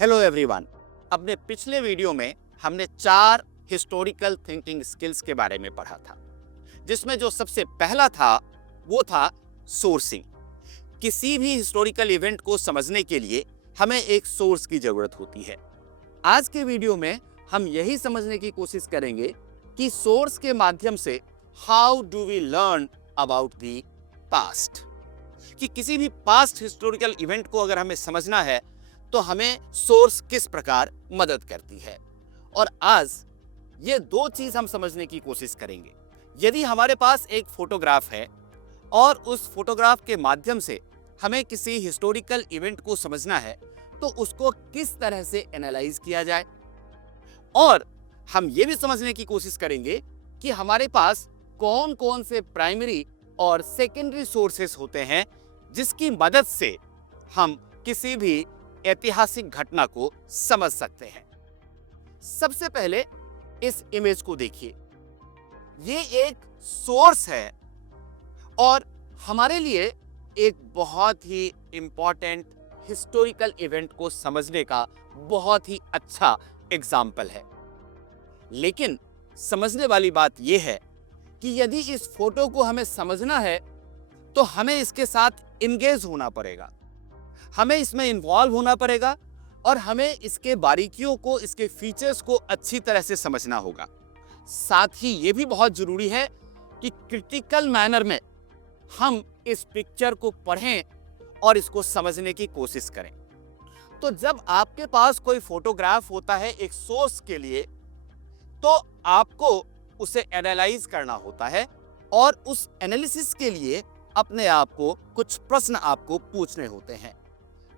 Hello everyone. अपने पिछले video में हमने 4 हिस्टोरिकल थिंकिंग स्किल्स के बारे में पढ़ा था, जिसमें जो सबसे पहला था वो था सोर्सिंग। किसी भी हिस्टोरिकल इवेंट को समझने के लिए हमें एक सोर्स की जरूरत होती है। आज के वीडियो में हम यही समझने की कोशिश करेंगे कि सोर्स के माध्यम से how do we learn about the past, कि किसी भी पास्ट हिस्टोरिकल इवेंट को अगर हमें समझना है तो हमें सोर्स किस प्रकार मदद करती है। और आज ये 2 चीज हम समझने की कोशिश करेंगे। यदि हमारे पास एक फोटोग्राफ है और उस फोटोग्राफ के माध्यम से हमें किसी हिस्टोरिकल इवेंट को समझना है तो उसको किस तरह से एनालाइज किया जाए, और हम ये भी समझने की कोशिश करेंगे कि हमारे पास कौन कौन से प्राइमरी और सेकेंडरी सोर्सेस होते हैं जिसकी मदद से हम किसी भी ऐतिहासिक घटना को समझ सकते हैं। सबसे पहले इस इमेज को देखिए। ये एक सोर्स है और हमारे लिए एक बहुत ही इंपॉर्टेंट हिस्टोरिकल इवेंट को समझने का बहुत ही अच्छा एग्जाम्पल है। लेकिन समझने वाली बात यह है कि यदि इस फोटो को हमें समझना है तो हमें इसके साथ इंगेज होना पड़ेगा, हमें इसमें इन्वॉल्व होना पड़ेगा और हमें इसके बारीकियों को, इसके फीचर्स को अच्छी तरह से समझना होगा। साथ ही ये भी बहुत जरूरी है कि क्रिटिकल मैनर में हम इस पिक्चर को पढ़ें और इसको समझने की कोशिश करें। तो जब आपके पास कोई फोटोग्राफ होता है एक सोर्स के लिए, तो आपको उसे एनालाइज करना होता है और उस एनालिसिस के लिए अपने आप को कुछ प्रश्न आपको पूछने होते हैं।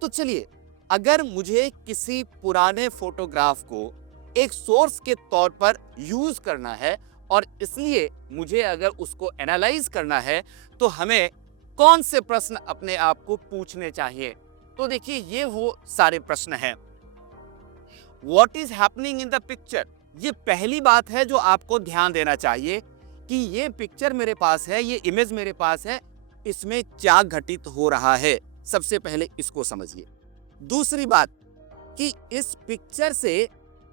तो चलिए, अगर मुझे किसी पुराने फोटोग्राफ को एक सोर्स के तौर पर यूज करना है और इसलिए मुझे अगर उसको एनालाइज करना है तो हमें कौन से प्रश्न अपने आप को पूछने चाहिए। तो देखिए, ये वो सारे प्रश्न हैं। What is happening in the picture, ये पहली बात है जो आपको ध्यान देना चाहिए कि ये पिक्चर मेरे पास है, ये इमेज मेरे पास है, इसमें क्या घटित हो रहा है। सबसे पहले इसको समझिए। दूसरी बात कि इस पिक्चर से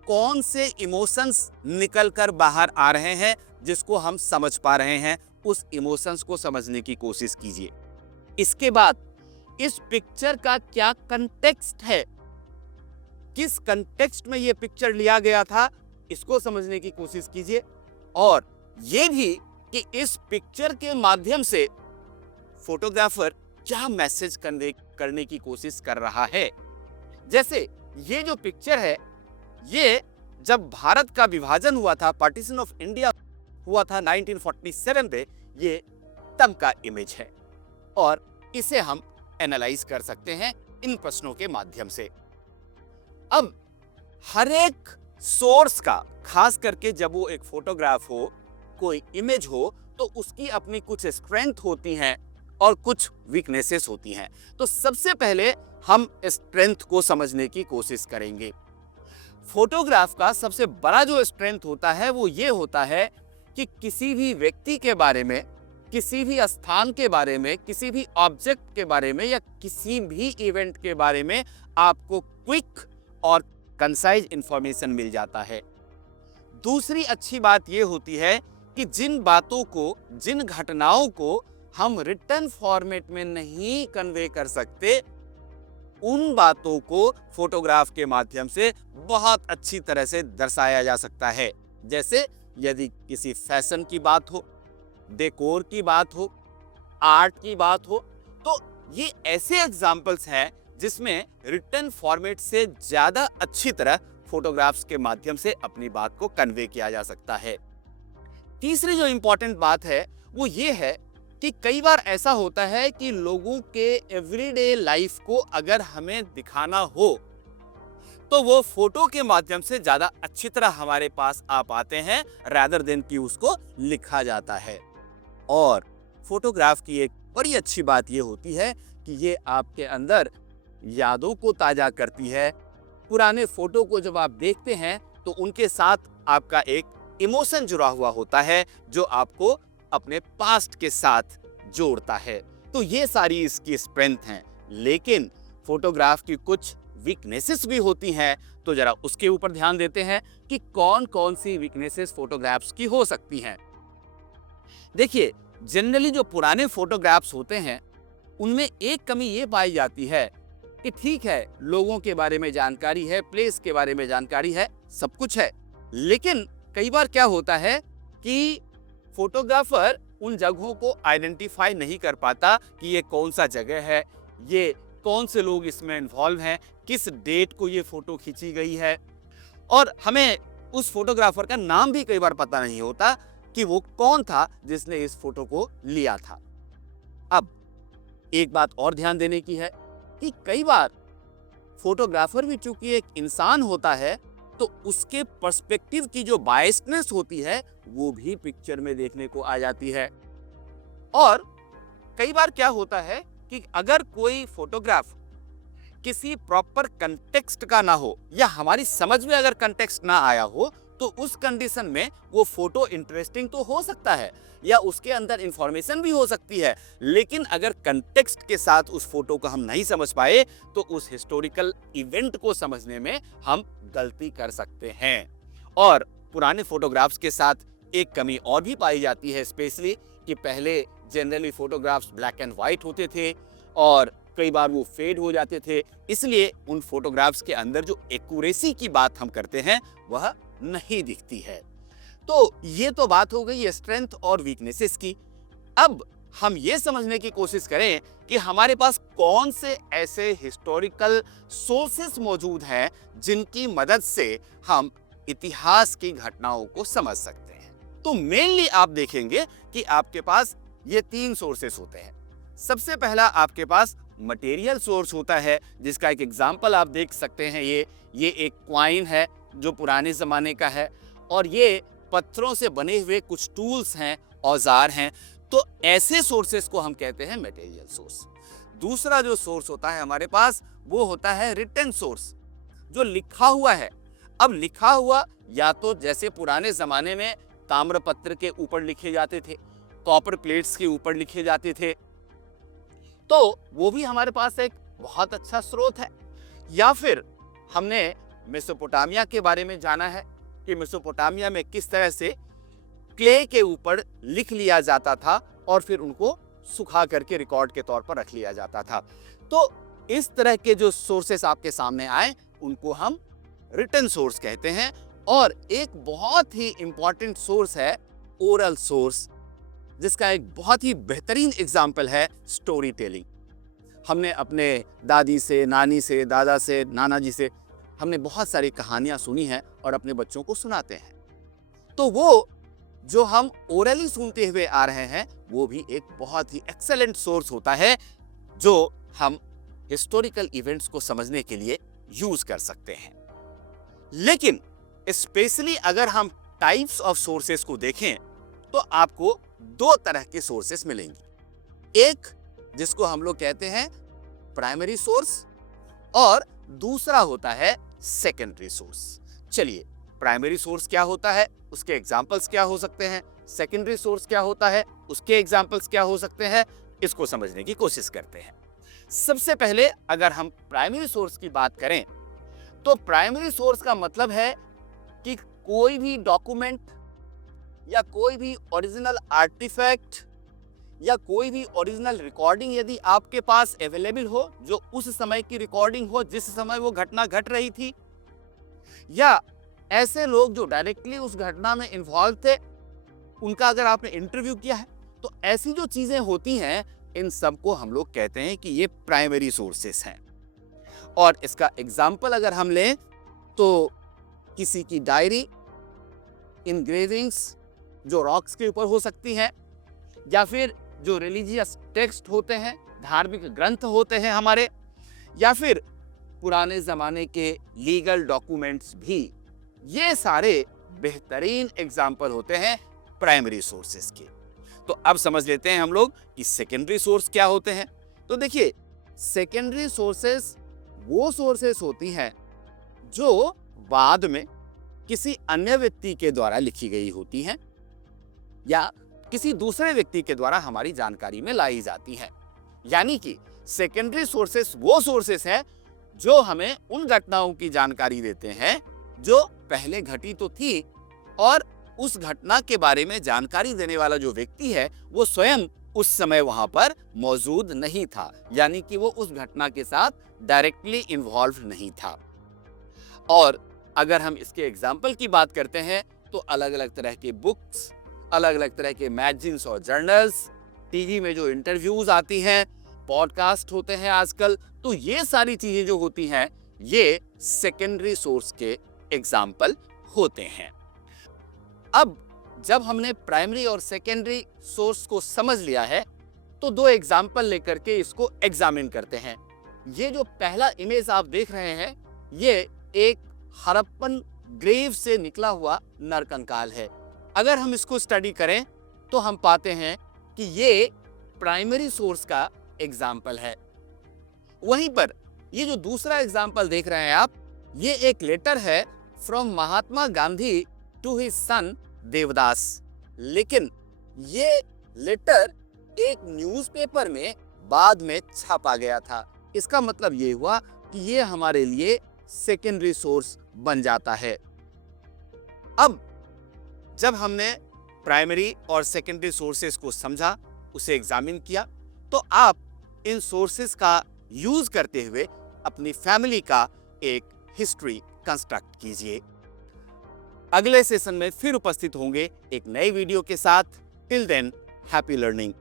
कौन से इमोशंस निकलकर बाहर आ रहे हैं जिसको हम समझ पा रहे हैं, उस इमोशंस को समझने की कोशिश कीजिए। इसके बाद इस पिक्चर का क्या कंटेक्स्ट है, किस कंटेक्स्ट में ये पिक्चर लिया गया था, इसको समझने की कोशिश कीजिए। और ये भी कि इस पिक्चर के माध्यम से फोटोग्राफर क्या मैसेज करने की कोशिश कर रहा है। जैसे ये जो पिक्चर है, ये जब भारत का विभाजन हुआ था, पार्टीशन ऑफ इंडिया हुआ था 1947 में, ये तब का इमेज है और इसे हम एनालाइज कर सकते हैं इन प्रश्नों के माध्यम से। अब हर एक सोर्स का, खास करके जब वो एक फोटोग्राफ हो, कोई इमेज हो, तो उसकी अपनी कुछ स्ट्रेंथ होती हैं और कुछ वीकनेसेस होती हैं। तो सबसे पहले हम स्ट्रेंथ को समझने की कोशिश करेंगे। फोटोग्राफ का सबसे बड़ा जो स्ट्रेंथ होता है वो ये होता है कि किसी भी व्यक्ति के बारे में, किसी भी स्थान के बारे में, किसी भी ऑब्जेक्ट के बारे में या किसी भी इवेंट के बारे में आपको क्विक और कंसाइज इंफॉर्मेशन मिल जाता है। दूसरी अच्छी बात ये होती है कि जिन बातों को, जिन घटनाओं को हम रिटन फॉर्मेट में नहीं कन्वे कर सकते, उन बातों को फोटोग्राफ के माध्यम से बहुत अच्छी तरह से दर्शाया जा सकता है। जैसे यदि किसी फैशन की बात हो, डेकोर की बात हो, आर्ट की बात हो, तो ये ऐसे एग्जाम्पल्स हैं जिसमें रिटन फॉर्मेट से ज्यादा अच्छी तरह फोटोग्राफ्स के माध्यम से अपनी बात को कन्वे किया जा सकता है। तीसरी जो इंपॉर्टेंट बात है वो ये है कि कई बार ऐसा होता है कि लोगों के एवरीडे लाइफ को अगर हमें दिखाना हो तो वो फोटो के माध्यम से ज्यादा अच्छी तरह हमारे पास आ पाते हैं रादर देन कि उसको लिखा जाता है। और फोटोग्राफ की एक बड़ी अच्छी बात ये होती है कि ये आपके अंदर यादों को ताजा करती है। पुराने फोटो को जब आप देखते हैं तो उनके साथ आपका एक इमोशन जुड़ा हुआ होता है जो आपको अपने पास्ट के साथ जोड़ता है। तो ये सारी इसकी स्ट्रेंथ हैं, लेकिन फोटोग्राफ की कुछ वीकनेसेस भी होती हैं। तो जरा उसके ऊपर ध्यान देते हैं कि कौन कौन सी वीकनेसेस फोटोग्राफ्स की हो सकती हैं। देखिए, जनरली जो पुराने फोटोग्राफ्स होते हैं उनमें एक कमी ये पाई जाती है कि ठीक है, लोगों के बारे में जानकारी है, प्लेस के बारे में जानकारी है, सब कुछ है, लेकिन कई बार क्या होता है कि फोटोग्राफर उन जगहों को आइडेंटिफाई नहीं कर पाता कि ये कौन सा जगह है, ये कौन से लोग इसमें इन्वॉल्व हैं, किस डेट को ये फोटो खींची गई है, और हमें उस फोटोग्राफर का नाम भी कई बार पता नहीं होता कि वो कौन था जिसने इस फोटो को लिया था। अब एक बात और ध्यान देने की है कि कई बार फोटोग्राफर भी चूंकि एक इंसान होता है, तो उसके पर्सपेक्टिव की जो बायसनेस होती है वो भी पिक्चर में देखने को आ जाती है। और कई बार क्या होता है कि अगर कोई फोटोग्राफ किसी प्रॉपर कंटेक्स्ट का ना हो, या हमारी समझ में अगर कंटेक्स्ट ना आया हो, तो उस कंडीशन में वो फोटो इंटरेस्टिंग तो हो सकता है या उसके अंदर इंफॉर्मेशन भी हो सकती है, लेकिन अगर कंटेक्स्ट के साथ उस फोटो को हम नहीं समझ पाए तो उस हिस्टोरिकल इवेंट को समझने में हम गलती कर सकते हैं। और पुराने फोटोग्राफ्स के साथ एक कमी और भी पाई जाती है, स्पेशली कि पहले generally photographs black and white होते थे और कई बार वो फेड हो जाते थे, इसलिए उन फोटोग्राफ्स के अंदर जो एक्यूरेसी की बात हम करते हैं वह नहीं दिखती है। तो ये तो बात हो गई स्ट्रेंथ और वीकनेसेस की। अब हम ये समझने की कोशिश करें कि हमारे पास कौन से ऐसे हिस्टोरिकल सोर्सेस मौजूद हैं जिनकी मदद से हम इतिहास की घटनाओं को समझ सकते हैं। तो मेनली आप देखेंगे कि आपके पास ये 3 सोर्सेस होते हैं। सबसे पहला आपके पास मटेरियल सोर्स होता है, जिसका एक एग्जाम्पल आप देख सकते हैं। ये एक क्वाइन है जो पुराने ज़माने का है, और ये पत्थरों से बने हुए कुछ टूल्स हैं, औजार हैं। तो ऐसे सोर्सेस को हम कहते हैं मटेरियल सोर्स। दूसरा जो सोर्स होता है हमारे पास वो होता है रिटन सोर्स, जो लिखा हुआ है। अब लिखा हुआ या तो जैसे पुराने ज़माने में ताम्रपत्र के ऊपर लिखे जाते थे, कॉपर प्लेट्स के ऊपर लिखे जाते थे, तो वो भी हमारे पास एक बहुत अच्छा स्रोत है। या फिर हमने मेसोपोटामिया के बारे में जाना है कि मेसोपोटामिया में किस तरह से क्ले के ऊपर लिख लिया जाता था और फिर उनको सुखा करके रिकॉर्ड के तौर पर रख लिया जाता था। तो इस तरह के जो सोर्सेस आपके सामने आए उनको हम रिटन सोर्स कहते हैं। और एक बहुत ही इंपॉर्टेंट सोर्स है ओरल सोर्स, जिसका एक बहुत ही बेहतरीन एग्जाम्पल है स्टोरी टेलिंग। हमने अपने दादी से, नानी से, दादा से, नाना जी से हमने बहुत सारी कहानियां सुनी हैं और अपने बच्चों को सुनाते हैं। तो वो जो हम ओरली सुनते हुए आ रहे हैं वो भी एक बहुत ही एक्सेलेंट सोर्स होता है जो हम हिस्टोरिकल इवेंट्स को समझने के लिए यूज कर सकते हैं। लेकिन स्पेशली अगर हम टाइप्स ऑफ सोर्सेस को देखें तो आपको 2 तरह के सोर्सेस मिलेंगे। एक जिसको हम लोग कहते हैं प्राइमरी सोर्स, और दूसरा होता है सेकेंडरी सोर्स। चलिए, प्राइमरी सोर्स क्या होता है, उसके एग्जाम्पल्स क्या हो सकते हैं, सेकेंडरी सोर्स क्या होता है, उसके एग्जाम्पल्स क्या हो सकते हैं, इसको समझने की कोशिश करते हैं। सबसे पहले अगर हम प्राइमरी सोर्स की बात करें तो प्राइमरी सोर्स का मतलब है कि कोई भी डॉक्यूमेंट या कोई भी ओरिजिनल आर्टिफैक्ट या कोई भी ओरिजिनल रिकॉर्डिंग यदि आपके पास अवेलेबल हो, जो उस समय की रिकॉर्डिंग हो जिस समय वो घटना घट रही थी, या ऐसे लोग जो डायरेक्टली उस घटना में इन्वॉल्व थे उनका अगर आपने इंटरव्यू किया है, तो ऐसी जो चीजें होती हैं इन सबको हम लोग कहते हैं कि ये प्राइमरी सोर्सेस हैं। और इसका एग्जाम्पल अगर हम लें तो किसी की डायरी, इनग्रेविंग्स जो रॉक्स के ऊपर हो सकती हैं, या फिर जो रिलीजियस टेक्स्ट होते हैं, धार्मिक ग्रंथ होते हैं हमारे, या फिर पुराने ज़माने के लीगल डॉक्यूमेंट्स भी, ये सारे बेहतरीन एग्जाम्पल होते हैं प्राइमरी सोर्सेस के। तो अब समझ लेते हैं हम लोग कि सेकेंडरी सोर्स क्या होते हैं। तो देखिए, सेकेंडरी सोर्सेस वो सोर्सेस होती हैं जो बाद में किसी अन्य व्यक्ति के द्वारा लिखी गई होती हैं या किसी दूसरे व्यक्ति के द्वारा हमारी जानकारी में लाई जाती हैं। यानी कि सेकेंडरी सोर्सेस वो सोर्सेस हैं जो हमें उन घटनाओं की जानकारी देते हैं जो पहले घटी तो थी और उस घटना के बारे में जानकारी देने वाला जो व्यक्ति है वो स्वयं उस समय वहां पर मौजूद नहीं था, यानी कि वो उस घटना के साथ डायरेक्टली इन्वॉल्व नहीं था। और अगर हम इसके एग्जाम्पल की बात करते हैं तो अलग अलग तरह के बुक्स, अलग अलग तरह के मैगजीन्स और जर्नल्स, टीवी में जो इंटरव्यूज आती हैं, पॉडकास्ट होते हैं आजकल, तो ये सारी चीजें जो होती हैं ये सेकेंडरी सोर्स के एग्जाम्पल होते हैं। अब जब हमने प्राइमरी और सेकेंडरी सोर्स को समझ लिया है तो दो एग्जाम्पल लेकर के इसको एग्जामिन करते हैं। ये जो पहला इमेज आप देख रहे हैं ये एक हड़प्पन ग्रेव से निकला हुआ नरकंकाल है। अगर हम इसको स्टडी करें तो हम पाते हैं कि ये प्राइमरी सोर्स का एग्जाम्पल है। वहीं पर ये जो दूसरा एग्जाम्पल देख रहे हैं आप, ये एक लेटर है from Mahatma Gandhi to his son Devdas. लेकिन ये लेटर एक न्यूज़पेपर में बाद में छापा गया था। इसका मतलब ये हुआ कि ये हमारे लिए सेकेंडरी सोर्स बन जाता है। अब जब हमने प्राइमरी और सेकेंडरी सोर्सेस को समझा, उसे एग्जामिन किया, तो आप इन सोर्सेस का यूज करते हुए अपनी फैमिली का एक हिस्ट्री कंस्ट्रक्ट कीजिए। अगले सेशन में फिर उपस्थित होंगे एक नए वीडियो के साथ। Till then, happy learning.